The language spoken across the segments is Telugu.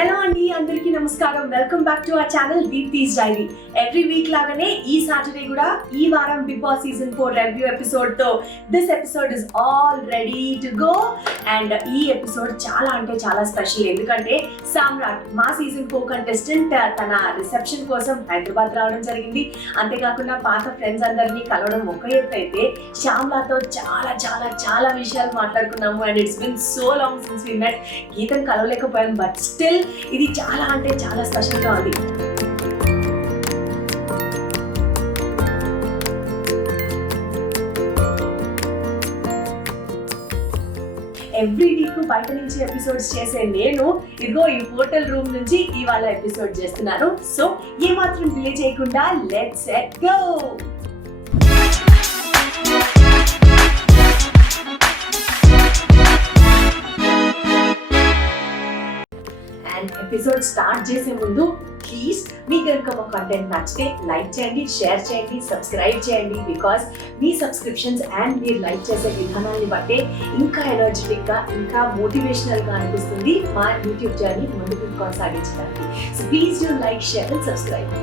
హలో అండి, అందరికీ నమస్కారం. Welcome back to our channel Deepti's diary. Every week లాగానే ఈ సాటర్డే కూడా ఈ వారం Bigg Boss season 4 review episode తో this episode is all ready to go. And ఈ ఎపిసోడ్ చాలా అంటే చాలా స్పెషల్. ఎందుకంటే సామ్రాట్ మా సీజన్ 4 కంటెస్టెంట్ తన రిసెప్షన్ కోసం హైదరాబాద్ రావడం జరిగింది. అంతేకాకుండా పాత ఫ్రెండ్స్ అందరినీ కలవడం ఒక ఎత్తు అయితే శ్యామ్లాతో చాలా చాలా చాలా విషయాలు మాట్లాడుకున్నాము. And it's been so long since we met. గీతను కలవలేకపోయాం, బట్ స్టిల్ ఇది చాలా అంటే చాలా స్పెషల్ గా ఉంది. ఎవ్రీ వీక్ బయట నుంచి ఎపిసోడ్స్ చేసే నేను ఇదిగో ఈ హోటల్ రూమ్ నుంచి ఇవాళ ఎపిసోడ్ చేస్తున్నాను. సో ఏ మాత్రం డిలే చేయకుండా లెట్స్ గో. ఎపిసోడ్ స్టార్ట్ చేసే ముందు ప్లీజ్ మీకు కనుక మా కంటెంట్ నచ్చితే లైక్ చేయండి, షేర్ చేయండి, సబ్స్క్రైబ్ చేయండి. బికాస్ మీ సబ్స్క్రిప్షన్స్ అండ్ మీరు లైక్ చేసే విధానాన్ని బట్టే ఇంకా ఎనర్జెటిక్ గా ఇంకా మోటివేషనల్ గా అనిపిస్తుంది మా యూట్యూబ్ జర్నీ ముందుకు కొనసాగించడానికి. So please do like, share and subscribe.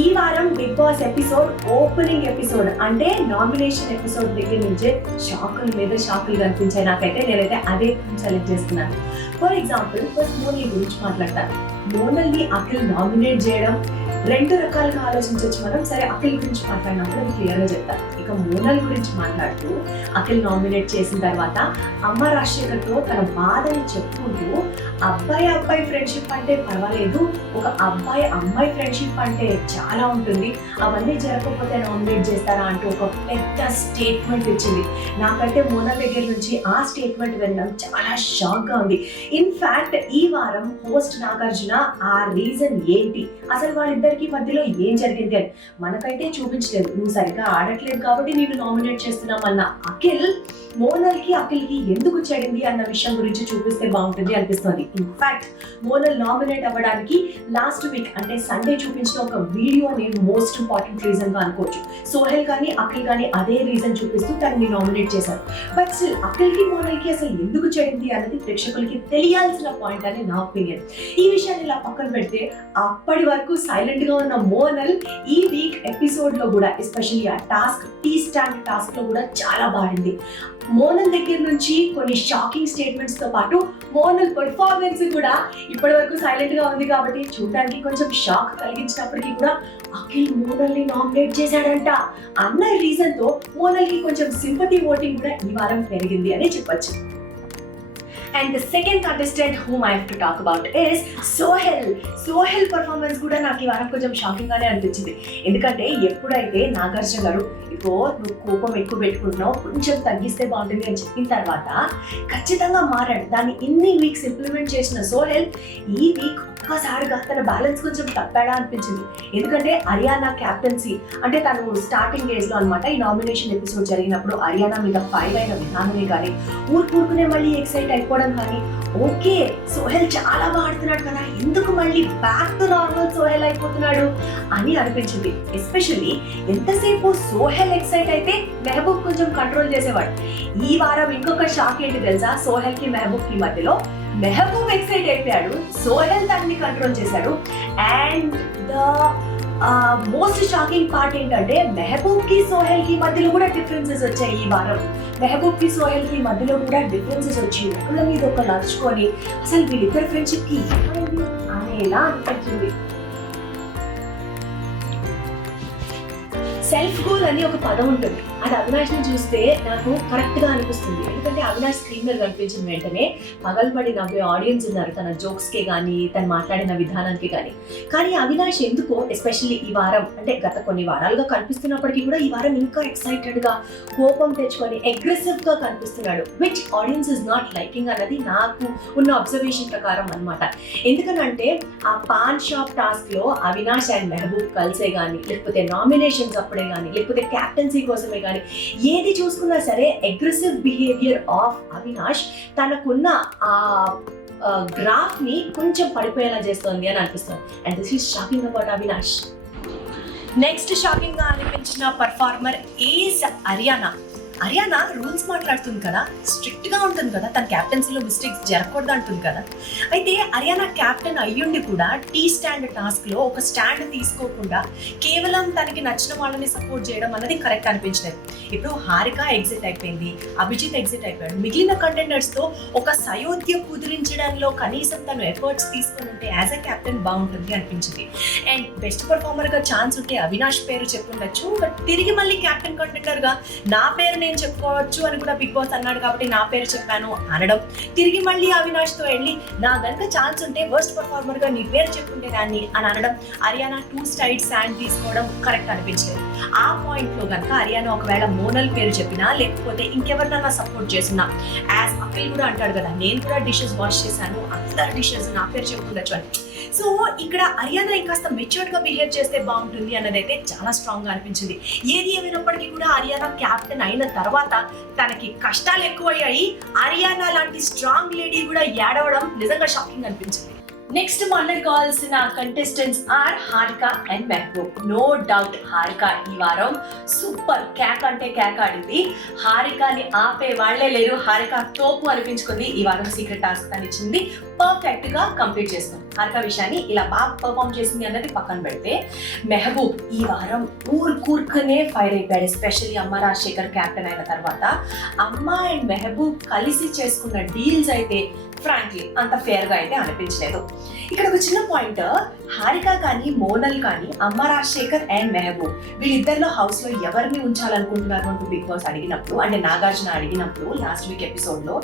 ఈ వారం Bigg Boss episode opening episode అంటే నామినేషన్ ఎపిసోడ్ దగ్గర నుంచే షాకుల మీద షాకులు కనిపించాయి నాకైతే. నేనైతే అదే సెలెక్ట్ చేస్తున్నాను. ఫర్ ఎగ్జాంపుల్ ఫస్ట్ మోనల్ గురించి మాట్లాడతాను. మోనల్ని అఖిల్ నామినేట్ చేయడం రెండు రకాలుగా ఆలోచించవచ్చు మనం. సరే, అఖిల్ గురించి మాట్లాడినప్పుడు అది క్లియర్గా చెప్తాను. ఇక మోనల్ గురించి మాట్లాడుతూ అఖిల్ నామినేట్ చేసిన తర్వాత అమ్మ రాజశేఖర్తో తన బాధని చెప్పుకుంటూ అబ్బాయి ఫ్రెండ్షిప్ అంటే పర్వాలేదు, ఒక అమ్మాయి ఫ్రెండ్షిప్ అంటే చాలా ఉంటుంది, అవన్నీ జరగకపోతే నామినేట్ చేస్తారా అంటూ ఒక పెద్ద స్టేట్మెంట్ ఇచ్చింది. నాకంటే మోనల్ దగ్గర నుంచి ఆ స్టేట్మెంట్ వినడం చాలా షాక్ గా ఉంది. ఇన్ఫాక్ట్ ఈ వారం హోస్ట్ నాగార్జున ఆ రీజన్ ఏంటి, అసలు వాళ్ళిద్దరికి మధ్యలో ఏం జరిగింది అని మనకైతే చూపించలేదు. నువ్వు సరిగ్గా ఆడట్లేదు కాబట్టి నేను నామినేట్ చేస్తున్నామన్న అఖిల్ అఖిల్కి ఎందుకు చెడింది అన్న విషయం గురించి చూపిస్తే బాగుంటుంది అనిపిస్తుంది. ఇన్ఫాక్ట్ మోనల్ నామినేట్ అవ్వడానికి లాస్ట్ వీక్ అంటే సండే చూపించిన ఒక వీడియోని మోస్ట్ ఇంపార్టెంట్ రీజన్ గా అనుకోవచ్చు. సోహెల్ కానీ అఖిల్ కానీ అదే రీజన్ చూపిస్తూ తనని నామినేట్ చేశారు. బట్ స్టిల్ అఖిల్కి మోనల్కి అసలు ఎందుకు చెడింది అన్నది ప్రేక్షకులకి తెలియాల్సిన పాయింట్ అని నా ఒపీనియన్. ఈ విషయాన్ని ఇలా పక్కన పెడితే అప్పటి వరకు సైలెంట్ గా ఉన్న మోనల్ ఈ వీక్ ఎపిసోడ్ లో కూడా ఎస్పెషల్లీ ఆ టాస్క్ టీ స్టాండ్ టాస్క్ లో కూడా చాలా బాడింది. మోనల్ దగ్గర నుంచి కొన్ని షాకింగ్ స్టేట్మెంట్స్ తో పాటు మోనల్ పెర్ఫార్మెన్స్ కూడా ఇప్పటి వరకు సైలెంట్ గా ఉంది కాబట్టి చూడడానికి కొంచెం షాక్ కలిగించినప్పటికీ కూడా అఖిల్ మోనల్ ని నామినేట్ చేశాడంట అన్న రీజన్ తో మోనల్ కి కొంచెం సింపతి ఓటింగ్ కూడా ఈ వారం పెరిగింది అని చెప్పొచ్చు. And the second contestant whom I have to talk about is Sohel. Sohel performance కూడా నాకు ఈ వారం కొంచెం షాకింగ్ గానే అనిపించింది. ఎందుకంటే ఎప్పుడైతే నాగార్జున గారు ఇగో నువ్వు కోపం ఎక్కువ పెట్టుకుంటున్నావు, కొంచెం తగ్గిస్తే బాగుంటుంది అని చెప్పిన తర్వాత ఖచ్చితంగా మారాడు. దాన్ని ఇన్ని వీక్స్ ఇంప్లిమెంట్ చేసిన సోహెల్ ఈ వీక్ ఒక్కసారిగా తన బ్యాలెన్స్ కొంచెం తప్పాడా అనిపించింది. ఎందుకంటే అరియానా క్యాప్టెన్సీ అంటే తను స్టార్టింగ్ ఏజ్ లో అనమాట ఈ నామినేషన్ ఎపిసోడ్ జరిగినప్పుడు అరియానా మీద ఫైర్ అయిన విధానమే కానీ ఊరుకునే మళ్ళీ ఎక్సైట్ అయిపోవడం కానీ ఓకే సోహెల్ చాలా బాగా ఆడుతున్నాడు కదా, ఎందుకు మళ్ళీ బ్యాక్ టు నార్మల్ సోహెల్ అయిపోతున్నాడు అని అనిపించింది. ఎస్పెషల్లీ ఎంతసేపు సోహెల్ ఎక్సైట్ అయితే మెహబూబ్ కొంచెం కంట్రోల్ చేసేవాడు. ఈ వారం ఇంకొక షాక్ ఏంటి తెలుసా, సోహెల్ కి మెహబూబ్ కి మధ్యలో మెహబూబ్ ఎక్సైట్ అయిపోయాడు, సోహెల్ దాన్ని కంట్రోల్ చేశాడు. And the most shocking part ఏంటంటే మెహబూబ్ కి సోహెల్ కి మధ్యలో కూడా డిఫరెన్సెస్ వచ్చాయి. ఈ వారం మెహబూబ్ కి సోహెల్ కి మధ్యలో కూడా డిఫరెన్సెస్ వచ్చి ఒకళ్ళ మీద ఒకళ్ళు నడుచుకొని అసలు వీళ్ళిద్దరు ఫ్రెండ్షిప్ కి ఏమైంది అనేలా అనిపించింది. సెల్ఫ్ గోల్ అని ఒక పదం ఉంటుంది, అది అవినాష్ ని చూస్తే నాకు కరెక్ట్ గా అనిపిస్తుంది. ఎందుకంటే అవినాష్ స్క్రీన్ మీద కనిపించిన వెంటనే పగలబడి నవ్వే ఆడియన్స్ ఉన్నారు తన జోక్స్ కే కానీ తను మాట్లాడిన విధానానికి కానీ అవినాష్ ఎందుకో ఎస్పెషల్లీ ఈ వారం అంటే గత కొన్ని వారాలుగా కనిపిస్తున్నప్పటికీ కూడా ఈ వారం ఇంకా ఎక్సైటెడ్ గా కోపం తెచ్చుకొని అగ్రెసివ్ గా కనిపిస్తున్నాడు, which audience is not liking అన్నది నాకు ఉన్న అబ్జర్వేషన్ ప్రకారం అనమాట. ఎందుకనంటే ఆ పాన్ షాప్ టాస్క్ లో అవినాష్ అండ్ మెహబూబ్ కలిసే గానీ లేకపోతే నామినేషన్స్ అప్పుడే కానీ లేకపోతే క్యాప్టెన్సీ కోసమే కానీ ఏది చూసుకున్నా సరే అగ్రెసివ్ బిహేవియర్ ఆఫ్ అవినాష్ తనకున్న ఆ గ్రాఫ్ ని కొంచెం పడిపోయేలా చేస్తోంది అని అనిపిస్తుంది. And this is shocking about Avinash. Next shocking గా అనిపించిన performer is Ariyana. Ariyana rules మాట్లాడుతుంది కదా, స్ట్రిక్ట్ గా ఉంటుంది కదా, తన క్యాప్టెన్సీలో మిస్టేక్స్ జరగకూడదు అంటుంది కదా. అయితే అరియానా క్యాప్టెన్ అయ్యుండి కూడా టీ స్టాండ్ టాస్క్ లో ఒక స్టాండ్ తీసుకోకుండా కేవలం తనకి నచ్చిన వాళ్ళని సపోర్ట్ చేయడం అనేది కరెక్ట్ అనిపించలేదు. ఇప్పుడు హారిక ఎగ్జిట్ అయిపోయింది, అభిజిత్ ఎగ్జిట్ అయిపోయాడు. మిగిలిన కంటెండర్స్ తో ఒక సయోధ్య కుదిరించడంలో కనీసం తను ఎఫర్ట్స్ తీసుకుని ఉంటే యాజ్ అ క్యాప్టెన్ బాగుంటుంది అనిపించింది. అండ్ బెస్ట్ పర్ఫార్మర్ గా ఛాన్స్ ఉంటే అవినాష్ పేరు చెప్పుండొచ్చు, బట్ తిరిగి మళ్ళీ క్యాప్టెన్ కంటెండర్ గా నా పేరు నేను చెప్పుకోవచ్చు అని కూడా బిగ్ బాస్ అన్నాడు కాబట్టి నా పేరు చెప్పాను అనడం, తిరిగి మళ్ళీ అవినాష్ తో వెళ్ళి నా గనుక ఛాన్స్ ఉంటే వర్స్ట్ పర్ఫార్మర్ గా నీ పేరు చెప్పుంటే దాన్ని అని అనడం, అరియానా 2 సైడ్ స్టాండ్ తీసుకోవడం కరెక్ట్ అనిపించలేదు. ఆ పాయింట్ లో కనుక అరియానా ఒకవేళ మోనల్ పేరు చెప్పినా లేకపోతే ఇంకెవరినైనా సపోర్ట్ చేసినా, యాజ్ అఖిల్ కూడా అంటాడు కదా నేను కూడా డిషెస్ వాష్ చేశాను, అందరు డిషెస్ నా పేరు చెప్పుకుండొచ్చు అని. సో ఇక్కడ అరియానా ఇంకాస్త మెచ్యూర్డ్ గా బిహేవ్ చేస్తే బాగుంటుంది అన్నదైతే చాలా స్ట్రాంగ్ గా అనిపించింది. ఏది ఏమైనప్పటికీ కూడా అరియానా క్యాప్టెన్ అయిన తర్వాత తనకి కష్టాలు ఎక్కువయ్యాయి. అరియానా లాంటి స్ట్రాంగ్ లేడీ కూడా ఏడవడం నిజంగా షాకింగ్ అనిపించింది. నెక్స్ట్ మాట్లాడుకోవాల్సిన contestants are Harika and Mehboob. No doubt Harika ఈ వారం సూపర్ క్యాక్ అంటే క్యాక్ ఆడింది. హారికని ఆపే వాళ్లే లేరు. హారిక తోపు అనిపించుకుంది. ఈ వారం సీక్రెట్ టాస్క్ అని ఇచ్చింది, పర్ఫెక్ట్ గా కంప్లీట్ చేస్తుంది. హారిక విషయాన్ని ఇలా బాగా పర్ఫామ్ చేసింది అన్నది పక్కన పెడితే, మెహబూబ్ ఈ వారం కూర్కునే ఫైర్ అయిపోయాడు. ఎస్పెషల్లీ అమ్మ రాజశేఖర్ క్యాప్టెన్ అయిన తర్వాత అమ్మ అండ్ మెహబూబ్ కలిసి చేసుకున్న డీల్స్ అయితే ఫ్రాంక్లీ అంత ఫేర్ గా అయితే అనిపించలేదు. ఇక్కడ ఒక చిన్న పాయింట్, హారిక కానీ మోనల్ కానీ అమ్మ రాజశేఖర్ అండ్ మెహబూబ్ వీళ్ళిద్దరిలో హౌస్ లో ఎవరిని ఉంచాలనుకుంటున్నారు అంటూ బిగ్ బాస్ అడిగినప్పుడు, అంటే నాగార్జున అడిగినప్పుడు లాస్ట్ వీక్ ఎపిసోడ్ లో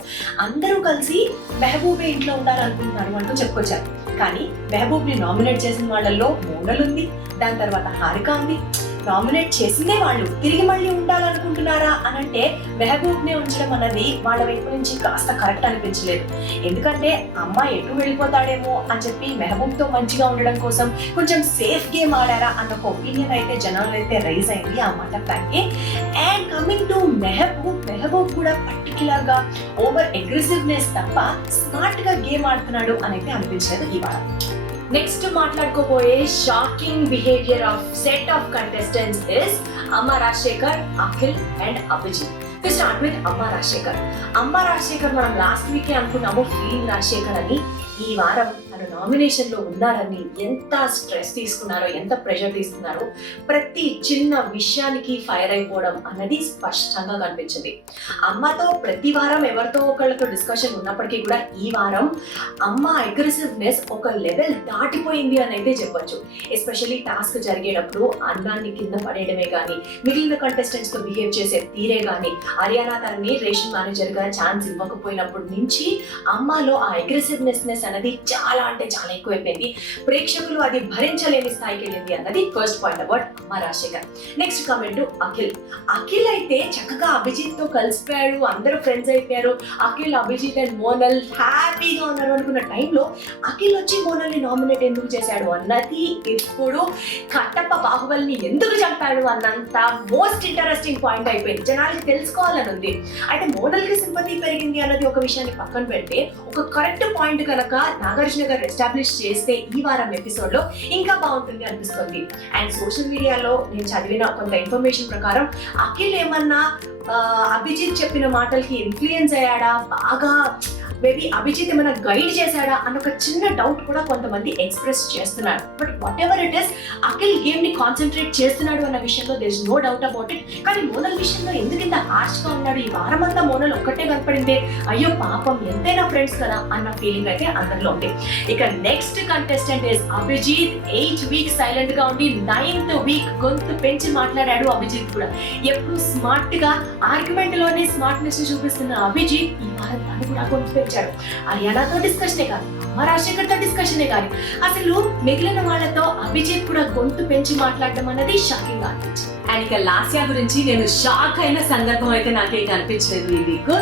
అందరూ కలిసి మెహబూబే ఇంట్లో ఉండాలనుకుంటున్నారు అంటూ చెప్పుకొచ్చారు. కానీ మెహబూబ్ ని నామినేట్ చేసిన వాళ్ళల్లో మోనల్ ఉంది, దాని తర్వాత హారిక ఉంది. నామినేట్ చేసిందే వాళ్ళు తిరిగి మళ్ళీ ఉండాలనుకుంటున్నారా అని అంటే మెహబూబ్ నే ఉంచడం అన్నది వాళ్ళ వైపు నుంచి కాస్త కరెక్ట్ అనిపించలేదు. ఎందుకంటే అమ్మాయి ఎటు వెళ్ళిపోతాడేమో అని చెప్పి మెహబూబ్ తో మంచిగా ఉండడం కోసం కొంచెం సేఫ్ గేమ్ ఆడారా అన్న ఒక ఒపీనియన్ అయితే జనాలు అయితే రైజ్ అయింది ఆ మాట ప్యాక్కి. అండ్ కమింగ్ టు మెహబూబ్ కూడా పర్టికులర్ గా ఓవర్ అగ్రెసివ్నెస్ తప్ప స్మార్ట్ గా గేమ్ ఆడుతున్నాడు అని అయితే అనిపించలేదు ఈ వారం. నెక్స్ట్ మాట్లాడుకోబోయే shocking behaviour of set of contestants is Amma Rajasekhar, Akhil and Abhijeet. To start with Amma Rajasekhar మనం లాస్ట్ వీకే అనుకున్నాము ఫీలింగ్ రాజశేఖర్ అని. ఈ వారం తను నామినేషన్ లో ఉన్నారని ఎంత స్ట్రెస్ తీసుకున్నారో, ఎంత ప్రెషర్ తీసుకున్నారో, ప్రతి చిన్న విషయానికి ఫైర్ అయిపోవడం అన్నది స్పష్టంగా కనిపించింది. అమ్మతో ప్రతి వారం ఎవరితో ఒకళ్ళతో డిస్కషన్ ఉన్నప్పటికీ కూడా ఈ వారం అమ్మ అగ్రెసివ్నెస్ ఒక లెవెల్ దాటిపోయింది అని అయితే చెప్పొచ్చు. ఎస్పెషల్లీ టాస్క్ జరిగేటప్పుడు అన్నాన్ని కింద పడేయడమే కానీ, మిగిలిన కంటెస్టెంట్స్ తో బిహేవ్ చేసే తీరే కానీ, అరియానా తనని రేషన్ మేనేజర్ గా ఛాన్స్ ఇవ్వకపోయినప్పటి నుంచి అమ్మలో ఆ అగ్రెసివ్నెస్ అనేది చాలా అంటే చాలా ఎక్కువైపోయింది. ప్రేక్షకులు అది భరించలేని స్థాయికి వెళ్ళింది అన్నది ఫస్ట్ పాయింట్ అబౌట్ అమ్మ రాజశేఖర్. నెక్స్ట్ కమెంట్ అఖిల్ అయితే చక్కగా అభిజిత్ తో కలిసిపోయాడు, అందరూ ఫ్రెండ్స్ అయిపోయారు. అఖిల్, అభిజిత్ అండ్ మోనల్ హ్యాపీగా ఉన్నారు అనుకున్న టైంలో అఖిల్ వచ్చి మోనల్ ని నామినేట్ ఎందుకు చేశాడు అన్నది, ఇప్పుడు కట్టప్ప బాహుబలిని ఎందుకు చంపాడు అన్నంత మోస్ట్ ఇంట్రెస్టింగ్ పాయింట్ అయిపోయింది. జనాలకి తెలుసుకోవాలని ఉంది. అయితే మోనల్ కి సింపతి పెరిగింది అన్నది ఒక విషయాన్ని పక్కన పెడితే, ఒక కరెక్ట్ పాయింట్ కనుక నాగార్జున గారు ఎస్టాబ్లిష్ చేస్తే ఈ వారం ఎపిసోడ్ లో ఇంకా బాగుంటుంది అనిపిస్తుంది. అండ్ సోషల్ మీడియాలో నేను చదివిన కొంత ఇన్ఫర్మేషన్ ప్రకారం అఖిల్ ఏమన్నా అభిజిత్ చెప్పిన మాటలకి ఇన్ఫ్లుయెన్స్ అయ్యాడా, బాగా మేబీ అభిజిత్ ఏమైనా గైడ్ చేశాడా అన్న ఒక చిన్న డౌట్ కూడా కొంతమంది ఎక్స్ప్రెస్ చేస్తున్నారు. But whatever it is, Akhil game ని కాన్సన్ట్రేట్ చేస్తున్నాడు అన్న విషయంలో there is no doubt about it. కానీ మోనల్ విషయంలో ఎందుకు ఇంత హార్ష్ గా ఉన్నాడు? ఈ వారం అంతా మోనల్ ఒక్కటే కనపడిందే, అయ్యో పాపం ఎంతైనా ఫ్రెండ్స్ కదా అన్న ఫీలింగ్ అయితే అందరిలో ఉంది. ఇక next contestant is Abhijeet. 8 weeks silent గా ఉండి 9th వీక్ గొంతు పెంచి మాట్లాడాడు అభిజిత్ కూడా. ఎప్పుడు స్మార్ట్ గా ఆర్గ్యుమెంట్ లోనే స్మార్ట్నెస్ చూపిస్తున్న అభిజిత్ ఈ వారం తను కూడా గొంతు పెంచాడు. అరియానాతో డిస్కషనే కాదు, అమ్మ రాజశేఖర్ తో డిస్కషనే కాదు, అసలు మిగిలిన వాళ్ళతో అభిజిత్ కూడా గొంతు పెంచి మాట్లాడడం అనేది షాకింగ్ గా అనిపించింది. అండ్ ఇక లాస్యా గురించి నేను షాక్ అయిన సందర్భం అయితే నాకేం అనిపించలేదు ఈ వీక్.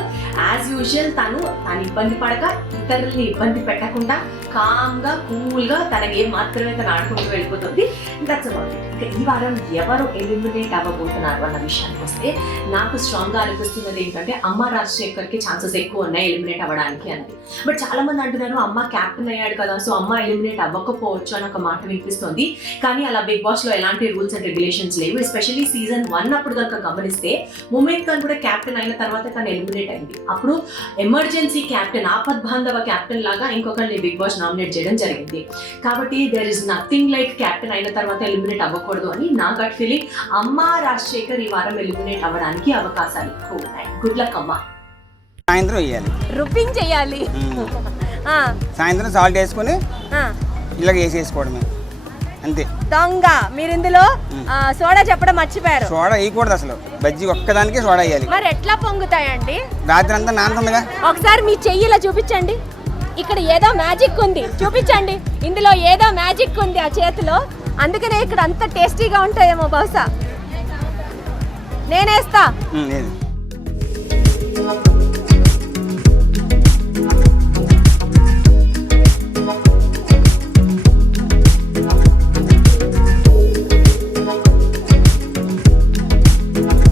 యాజ్ యూజువల్ తను ఇబ్బంది పడక, ఇతరుల్ని ఇబ్బంది పెట్టకుండా కామ్ గా కూల్ గా తన గేమ్ మాత్రమే తను ఆడుకుంటూ వెళ్ళిపోతుంది. That's about it. ఇక ఈ వారం ఎవరు ఎలిమినేట్ అవ్వబోతున్నారు అన్న విషయానికి వస్తే, నాకు స్ట్రాంగ్ గా అనిపిస్తున్నది ఏంటంటే అమ్మ రాజశేఖర్ కి ఛాన్సెస్ ఎక్కువ ఉన్నాయి ఎలిమినేట్ అవ్వడానికి అన్నది. బట్ చాలా మంది అంటున్నారు అమ్మ క్యాప్టెన్ అయ్యాడు కదా, సో అమ్మ ఎలిమినేట్ అవ్వకపోవచ్చు అని ఒక మాట వినిపిస్తుంది. కానీ అలా బిగ్ బాస్ లో ఎలాంటి రూల్స్ అండ్ రెగ్యులేషన్స్ లేవు. ఎస్పెషల్లీ ఎస్పెషల్లీ సీజన్ 1 అప్పుడు కనుక గమనిస్తే ముమైత్ ఖాన్ కూడా క్యాప్టెన్ అయిన తర్వాత తను ఎలిమినేట్ అయింది. అప్పుడు ఎమర్జెన్సీ క్యాప్టెన్, ఆపద్బాంధవ క్యాప్టెన్ లాగా ఇంకొకరిని బిగ్ బాస్ నామినేట్ చేయడం జరిగింది. కాబట్టి there is nothing like captain అయిన తర్వాత ఎలిమినేట్ అవ్వకూడదు అని నా గట్ ఫీలింగ్. అమ్మ రాజశేఖర్ ఈ వారం ఎలిమినేట్ అవ్వడానికి అవకాశాలు ఎక్కువ ఉన్నాయి. గుడ్ లక్ అమ్మ. సాయంత్రం వేయాలి, రుబ్బింగ్ చేయాలి. సాయంత్రం సాల్ట్ వేసుకొని ఇలా వేసేసుకోవడమే అంతే. దొంగ మీరు ఇందులో సోడా చెప్పడం మర్చిపోయారు. సోడా వేయకూడదు అసలు, బజ్జీ ఒక్కదానికే సోడా వేయాలి. మరి ఎట్లా పొంగుతాయండి? రాత్రి అంతా నానుతుందిగా. ఒకసారి మీ చెయ్యిలా చూపించండి. ఇక్కడ ఏదో మ్యాజిక్ ఉంది, చూపించండి. ఇందులో ఏదో మ్యాజిక్ ఉంది ఆ చేతిలో, అందుకనే ఇక్కడ అంత టేస్టీగా ఉంటాయేమో బహుశా. నేనేస్తా. లేదు